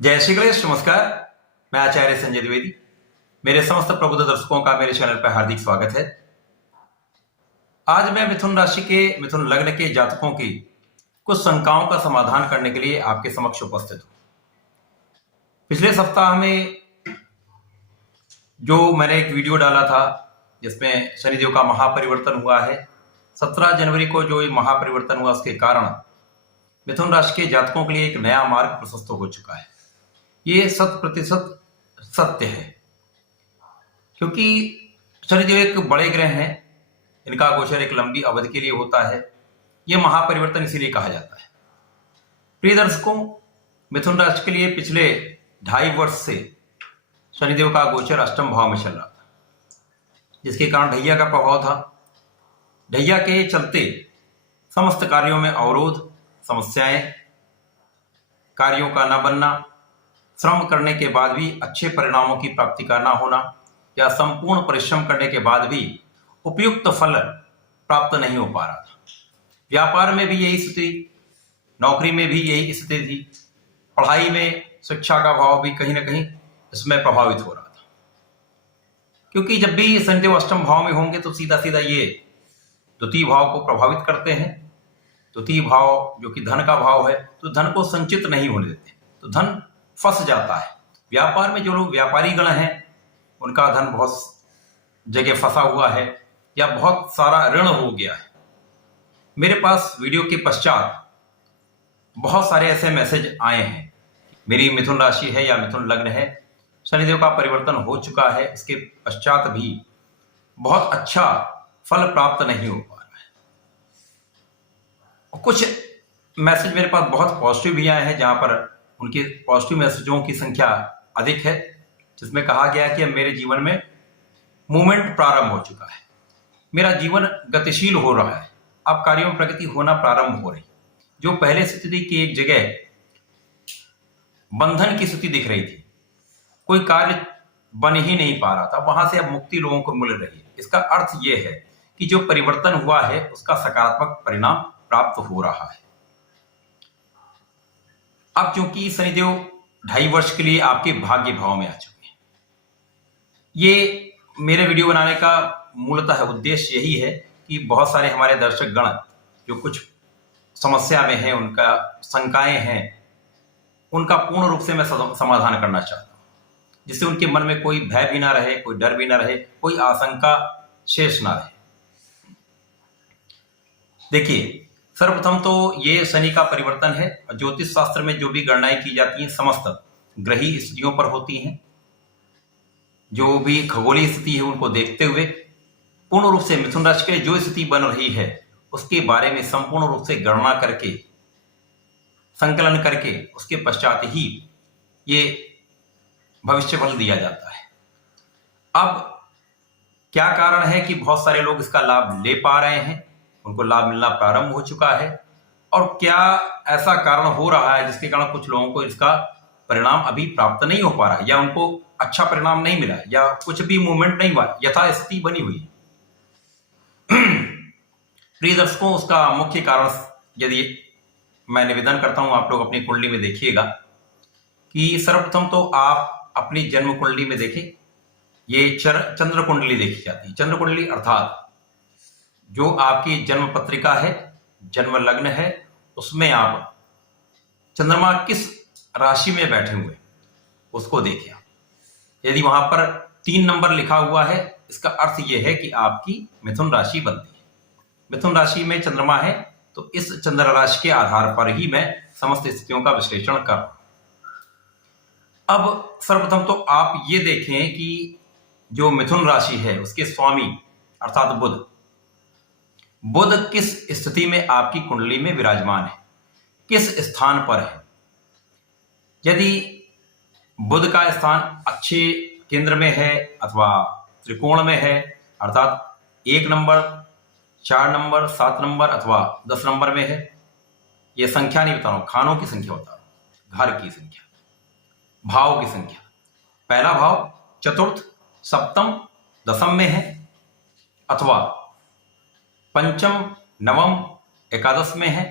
जय श्री कृष्ण। नमस्कार। मैं आचार्य संजय द्विवेदी। मेरे समस्त प्रबुद्ध दर्शकों का मेरे चैनल पर हार्दिक स्वागत है। आज मैं मिथुन राशि के मिथुन लग्न के जातकों की कुछ शंकाओं का समाधान करने के लिए आपके समक्ष उपस्थित हूं। पिछले सप्ताह में जो मैंने एक वीडियो डाला था जिसमें शनिदेव का महापरिवर्तन हुआ है, 17 जनवरी को जो महापरिवर्तन हुआ उसके कारण मिथुन राशि के जातकों के लिए एक नया मार्ग प्रशस्त हो चुका है। ये 100% सत्य है, क्योंकि शनिदेव एक बड़े ग्रह हैं, इनका गोचर एक लंबी अवधि के लिए होता है। यह महापरिवर्तन इसीलिए कहा जाता है। प्रिय दर्शकों, मिथुन राशि के लिए पिछले 2.5 वर्ष से शनिदेव का गोचर अष्टम भाव में चल रहा था, जिसके कारण ढैया का प्रभाव था। ढैया के चलते समस्त कार्यों में अवरोध, समस्याएं, कार्यों का न बनना, श्रम करने के बाद भी अच्छे परिणामों की प्राप्ति का न होना, या संपूर्ण परिश्रम करने के बाद भी उपयुक्त फल प्राप्त नहीं हो पा रहा था। व्यापार में भी यही स्थिति, नौकरी में भी यही स्थिति थी, पढ़ाई में शिक्षा का भाव भी कहीं ना कहीं इसमें प्रभावित हो रहा था। क्योंकि जब भी शनिदेव अष्टम भाव में होंगे तो सीधा सीधा ये द्वितीय भाव को प्रभावित करते हैं। द्वितीय भाव जो कि धन का भाव है, तो धन को संचित नहीं होने देते, तो धन फंस जाता है। व्यापार में जो लोग व्यापारी गण हैं, उनका धन बहुत जगह फंसा हुआ है या बहुत सारा ऋण हो गया है। मेरे पास वीडियो के पश्चात बहुत सारे ऐसे मैसेज आए हैं, मेरी मिथुन राशि है या मिथुन लग्न है, शनिदेव का परिवर्तन हो चुका है, इसके पश्चात भी बहुत अच्छा फल प्राप्त नहीं हो पा रहा है। कुछ मैसेज मेरे पास बहुत पॉजिटिव भी आए हैं, जहां पर उनके पॉजिटिव मैसेजों की संख्या अधिक है, जिसमें कहा गया कि अब मेरे जीवन में मूवमेंट प्रारंभ हो चुका है, मेरा जीवन गतिशील हो रहा है, अब कार्यों में प्रगति होना प्रारंभ हो रही। जो पहले स्थिति की एक जगह बंधन की स्थिति दिख रही थी, कोई कार्य बन ही नहीं पा रहा था, वहां से अब मुक्ति लोगों को मिल रही है। इसका अर्थ यह है कि जो परिवर्तन हुआ है उसका सकारात्मक परिणाम प्राप्त हो रहा है। अब चूंकि शनिदेव 2.5 वर्ष के लिए आपके भाग्य भाव में आ चुके हैं, ये मेरे वीडियो बनाने का मूलतः उद्देश्य यही है कि बहुत सारे हमारे दर्शक गण जो कुछ समस्या में हैं, उनका शंकाएं हैं, उनका पूर्ण रूप से मैं समाधान करना चाहता हूं, जिससे उनके मन में कोई भय भी ना रहे, कोई डर भी ना रहे, कोई आशंका शेष ना रहे। देखिए, सर्वप्रथम तो ये शनि का परिवर्तन है। ज्योतिष शास्त्र में जो भी गणनाएं की जाती हैं समस्त ग्रही स्थितियों पर होती हैं। जो भी खगोलीय स्थिति है उनको देखते हुए पूर्ण रूप से मिथुन राशि के जो स्थिति बन रही है उसके बारे में संपूर्ण रूप से गणना करके, संकलन करके, उसके पश्चात ही ये भविष्यफल दिया जाता है। अब क्या कारण है कि बहुत सारे लोग इसका लाभ ले पा रहे हैं, उनको लाभ मिलना प्रारंभ हो चुका है, और क्या ऐसा कारण हो रहा है जिसके कारण कुछ लोगों को इसका परिणाम अभी प्राप्त नहीं हो पा रहा है, या उनको अच्छा परिणाम नहीं मिला, या कुछ भी मूवमेंट नहीं हुआ, यथास्थिति बनी हुई है। प्रिय दर्शकों, उसका मुख्य कारण यदि मैं निवेदन करता हूं आप लोग अपनी कुंडली में देखिएगा कि सर्वप्रथम तो आप अपनी जन्म कुंडली में देखें। ये चंद्र कुंडली देखी जाती है। चंद्र कुंडली अर्थात जो आपकी जन्म पत्रिका है, जन्म लग्न है, उसमें आप चंद्रमा किस राशि में बैठे हुए उसको देखें। यदि वहां पर 3 नंबर लिखा हुआ है, इसका अर्थ यह है कि आपकी मिथुन राशि बनती है। मिथुन राशि में चंद्रमा है, तो इस चंद्र राशि के आधार पर ही मैं समस्त स्थितियों का विश्लेषण कर रहा हूं। अब सर्वप्रथम तो आप ये देखें कि जो मिथुन राशि है उसके स्वामी अर्थात बुध किस स्थिति में आपकी कुंडली में विराजमान है, किस स्थान पर है। यदि बुध का स्थान अच्छे केंद्र में है अथवा त्रिकोण में है, अर्थात 1 नंबर, 4 नंबर, 7 नंबर अथवा 10 नंबर में है, यह संख्या नहीं बता रहा हूं, खानों की संख्या बता रहा हूं, घर की संख्या, भाव की संख्या। पहला भाव चतुर्थ, सप्तम, दशम में है, अथवा पंचम, नवम, एकादश में है,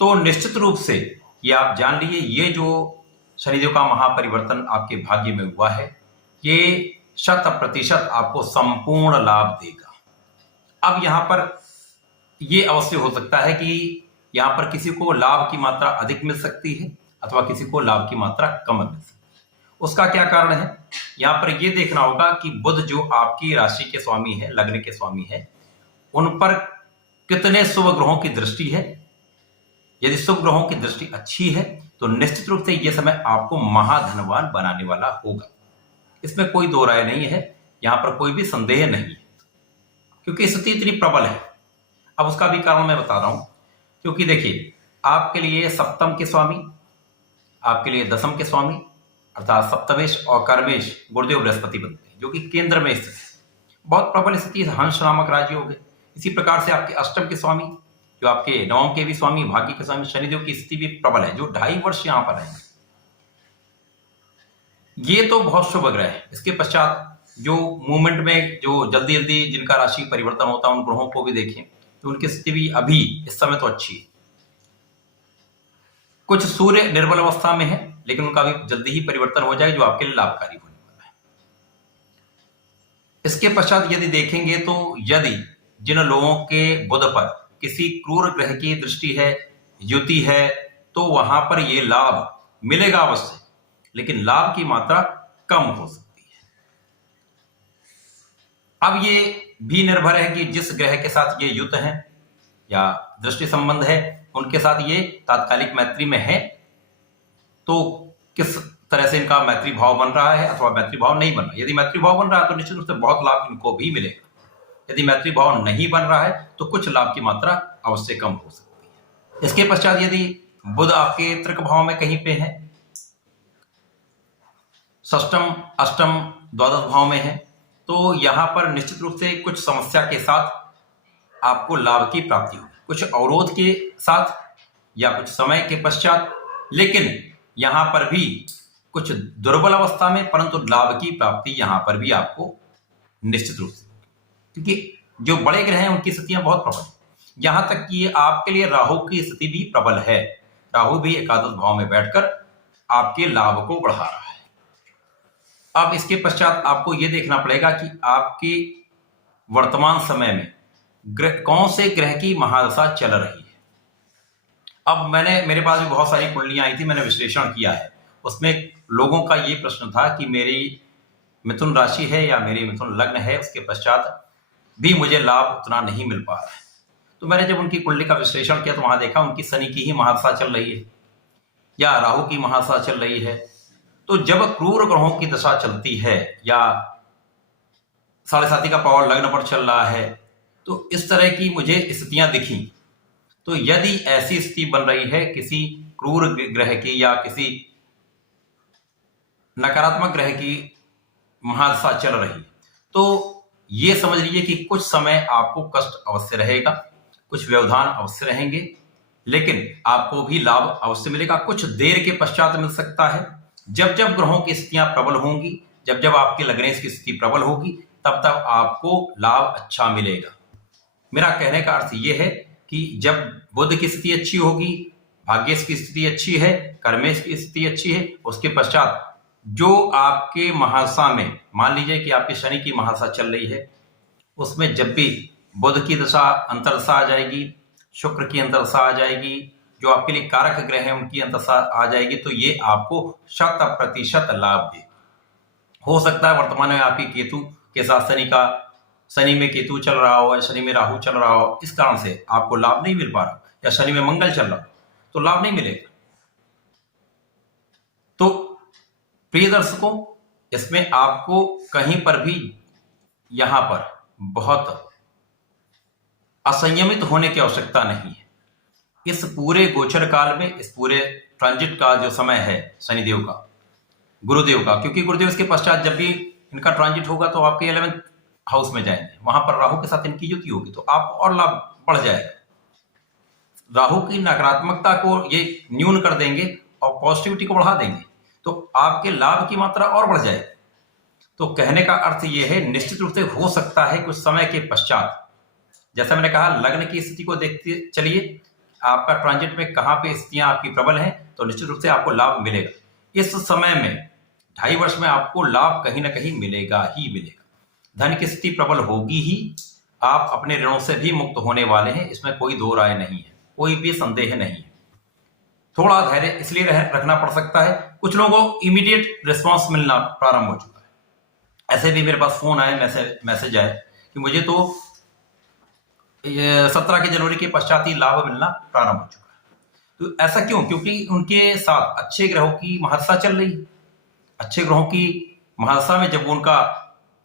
तो निश्चित रूप से ये आप जान लीजिए, ये जो शनिदेव का महापरिवर्तन आपके भाग्य में हुआ है, ये 100% आपको संपूर्ण लाभ देगा। अब यहां पर यह अवश्य हो सकता है कि यहां पर किसी को लाभ की मात्रा अधिक मिल सकती है अथवा किसी को लाभ की मात्रा कम मिल सकती है। उसका क्या कारण है, यहां पर यह देखना होगा कि बुध जो आपकी राशि के स्वामी है, लग्न के स्वामी है, उन पर कितने शुभ ग्रहों की दृष्टि है। यदि शुभ ग्रहों की दृष्टि अच्छी है तो निश्चित रूप से यह समय आपको महाधनवान बनाने वाला होगा। इसमें कोई दो राय नहीं है, यहां पर कोई भी संदेह नहीं है, क्योंकि स्थिति इतनी प्रबल है। अब उसका भी कारण मैं बता रहा हूं, क्योंकि देखिए आपके लिए सप्तम के स्वामी, आपके लिए दशम के स्वामी अर्थात सप्तमेश और कर्मेश गुरुदेव बृहस्पति बनते हैं, जो कि केंद्र में स्थित है। बहुत प्रबल स्थिति हंस नामक राजयोग है। इसी प्रकार से आपके अष्टम के स्वामी, जो आपके नवम के भी स्वामी, भाग्य के स्वामी शनिदेव की स्थिति भी प्रबल है, जो 2.5 वर्ष यहां पर रहेंगे। ये तो बहुत शुभ ग्रह है। इसके पश्चात जो मूवमेंट में जो जल्दी जल्दी जिनका राशि परिवर्तन होता है, उन ग्रहों को भी देखें तो उनकी स्थिति भी अभी इस समय तो अच्छी है। कुछ सूर्य निर्बल अवस्था में है, लेकिन उनका भी जल्दी ही परिवर्तन हो जाए, जो आपके लिए लाभकारी होने वाला है। इसके पश्चात यदि देखेंगे तो यदि जिन लोगों के बुध पर किसी क्रूर ग्रह की दृष्टि है, युति है, तो वहां पर यह लाभ मिलेगा अवश्य, लेकिन लाभ की मात्रा कम हो सकती है। अब ये भी निर्भर है कि जिस ग्रह के साथ ये युत है या दृष्टि संबंध है, उनके साथ ये तात्कालिक मैत्री में है, तो किस तरह से इनका मैत्री भाव बन रहा है अथवा मैत्री भाव नहीं बन रहा है। यदि मैत्री भाव बन रहा है तो निश्चित रूप से बहुत लाभ इनको भी मिलेगा। यदि मैत्री भाव नहीं बन रहा है तो कुछ लाभ की मात्रा अवश्य कम हो सकती है। इसके पश्चात यदि बुध आपके तृक भाव में कहीं पे है, षष्टम अष्टम द्वादश भाव में है, तो यहां पर निश्चित रूप से कुछ समस्या के साथ आपको लाभ की प्राप्ति होगी, कुछ अवरोध के साथ या कुछ समय के पश्चात, लेकिन यहां पर भी कुछ दुर्बल अवस्था में, परंतु लाभ की प्राप्ति यहां पर भी आपको निश्चित रूप से, क्योंकि जो बड़े ग्रह हैं उनकी स्थितियां बहुत प्रबल है। यहां तक कि आपके लिए राहु की स्थिति भी प्रबल है। राहु भी एकादश भाव में बैठकर आपके लाभ को बढ़ा रहा है। अब इसके पश्चात आपको यह देखना पड़ेगा कि आपके वर्तमान समय में कौन से ग्रह की महादशा चल रही है। अब मेरे पास भी बहुत सारी कुंडलियां आई थी, मैंने विश्लेषण किया है। उसमें लोगों का ये प्रश्न था कि मेरी मिथुन राशि है या मेरी मिथुन लग्न है, उसके पश्चात भी मुझे लाभ उतना नहीं मिल पा रहा है। तो मैंने जब उनकी कुंडली का विश्लेषण किया तो वहां देखा उनकी शनि की ही महादशा चल रही है या राहु की महादशा चल रही है। तो जब क्रूर ग्रहों की दशा चलती है या 7.5 का पावर लग्न पर चल रहा है, तो इस तरह की मुझे स्थितियां दिखी। तो यदि ऐसी स्थिति बन रही है किसी क्रूर ग्रह की या किसी नकारात्मक ग्रह की महादशा चल रही है, तो ये समझ लीजिए कि कुछ समय आपको कष्ट अवश्य रहेगा, कुछ व्यवधान अवश्य रहेंगे, लेकिन आपको भी लाभ अवश्य मिलेगा। कुछ देर के पश्चात मिल सकता है। जब जब ग्रहों की स्थितियां प्रबल होंगी, जब जब आपके लग्नेश की स्थिति प्रबल होगी, तब तब आपको लाभ अच्छा मिलेगा। मेरा कहने का अर्थ यह है कि जब बुध की स्थिति अच्छी होगी, भाग्येश की स्थिति अच्छी है, कर्मेश की स्थिति अच्छी है, उसके पश्चात जो आपके महादशा में, मान लीजिए कि आपकी शनि की महादशा चल रही है, उसमें जब भी बुध की दशा अंतरदशा आ जाएगी, शुक्र की अंतरदशा आ जाएगी, जो आपके लिए कारक ग्रह हैं उनकी अंतरदशा आ जाएगी, तो ये आपको 100% लाभ दे। हो सकता है वर्तमान में आपकी केतु के साथ शनि में केतु चल रहा हो या शनि में राहु चल रहा हो, इस कारण से आपको लाभ नहीं मिल पा रहा, या शनि में मंगल चल रहा तो लाभ नहीं मिलेगा। तो प्रिय दर्शकों, इसमें आपको कहीं पर भी यहां पर बहुत असंयमित होने की आवश्यकता नहीं है। इस पूरे गोचर काल में, इस पूरे ट्रांजिट का जो समय है शनिदेव का, गुरुदेव का, क्योंकि गुरुदेव के पश्चात जब भी इनका ट्रांजिट होगा तो आपके 11th हाउस में जाएंगे, वहां पर राहु के साथ इनकी युति होगी, तो आप और लाभ बढ़ जाएगा। राहु की नकारात्मकता को ये न्यून कर देंगे और पॉजिटिविटी को बढ़ा देंगे, तो आपके लाभ की मात्रा और बढ़ जाएगी। तो कहने का अर्थ यह है, निश्चित रूप से हो सकता है कुछ समय के पश्चात, जैसा मैंने कहा, लग्न की स्थिति को देखते चलिए, आपका ट्रांजिट में कहां पे स्थितियां आपकी प्रबल हैं, तो निश्चित रूप से आपको लाभ मिलेगा। इस समय में 2.5 वर्ष में आपको लाभ कहीं ना कहीं मिलेगा ही मिलेगा। धन की स्थिति प्रबल होगी ही। आप अपने ऋणों से भी मुक्त होने वाले हैं, इसमें कोई दो राय नहीं है, कोई भी संदेह नहीं है। थोड़ा धैर्य इसलिए रखना पड़ सकता है। कुछ लोगों को इमीडिएट रिस्पांस मिलना प्रारंभ हो चुका है। ऐसे भी मेरे पास फोन आए, मैसेज आए कि मुझे तो 17 के जनवरी के पश्चात ही लाभ मिलना प्रारंभ हो चुका है। तो ऐसा क्यों? क्योंकि उनके साथ अच्छे ग्रहों की महर्षा चल रही है। अच्छे ग्रहों की महर्षा में जब उनका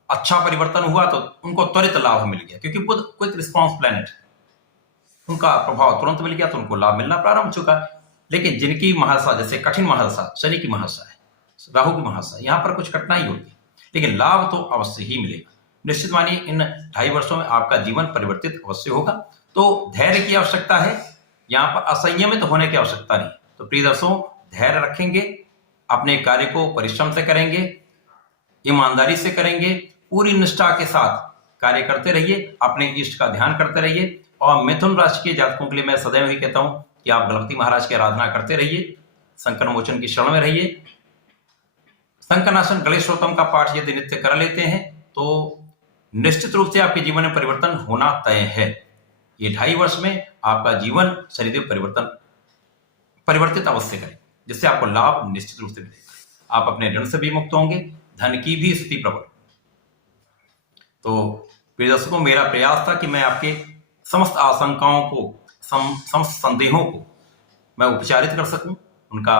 अच्छा परिवर्तन हुआ तो उनको त्वरित लाभ मिल गया, क्योंकि बुध क्विक रिस्पांस प्लैनेट, उनका प्रभाव तुरंत मिल गया तो उनको लाभ मिलना प्रारंभ हो चुका है। लेकिन जिनकी महर्षा, जैसे कठिन महर्षा शनि की महर्षा है, राहु की महर्षा, यहां पर कुछ कठिनाई होती है, लेकिन लाभ तो अवश्य ही मिलेगा। निश्चित मानिए इन 2.5 वर्षों में आपका जीवन परिवर्तित अवश्य होगा। तो धैर्य की आवश्यकता है, यहाँ पर असंयमित होने की आवश्यकता नहीं। तो प्रिय दर्शकों, धैर्य रखेंगे, अपने कार्य को परिश्रम से करेंगे, ईमानदारी से करेंगे, पूरी निष्ठा के साथ कार्य करते रहिए, अपने इष्ट का ध्यान करते रहिए। और मिथुन राशि के जातकों के लिए मैं सदैव ही कहता हूं कि आप गणपति महाराज की आराधना करते रहिए, संकट मोचन की शरण में रहिए। संकनाशन गणेश स्तोत्रम का पाठ यदि नित्य कर लेते हैं तो निश्चित रूप से आपके जीवन में परिवर्तन होना तय है। ये 2.5 वर्ष में आपका जीवन शनिदेव परिवर्तित अवश्य करें, जिससे आपको लाभ निश्चित रूप से मिलेगा। आप अपने ऋण से भी मुक्त होंगे, धन की भी स्थिति प्रबल। तो प्रिय दर्शकों, मेरा प्रयास था कि मैं आपके समस्त आशंकाओं को, समस्त संदेहों को मैं उपचारित कर सकूं, उनका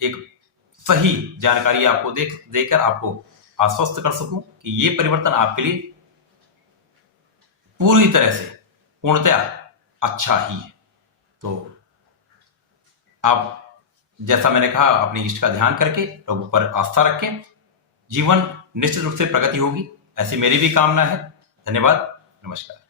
एक सही जानकारी आपको देकर आपको आश्वस्त कर सकूं कि ये परिवर्तन आपके लिए पूरी तरह से पूर्णतया अच्छा ही है। तो आप, जैसा मैंने कहा, अपने इष्ट का ध्यान करके प्रभु पर आस्था रखें, जीवन निश्चित रूप से प्रगति होगी, ऐसी मेरी भी कामना है। धन्यवाद, नमस्कार।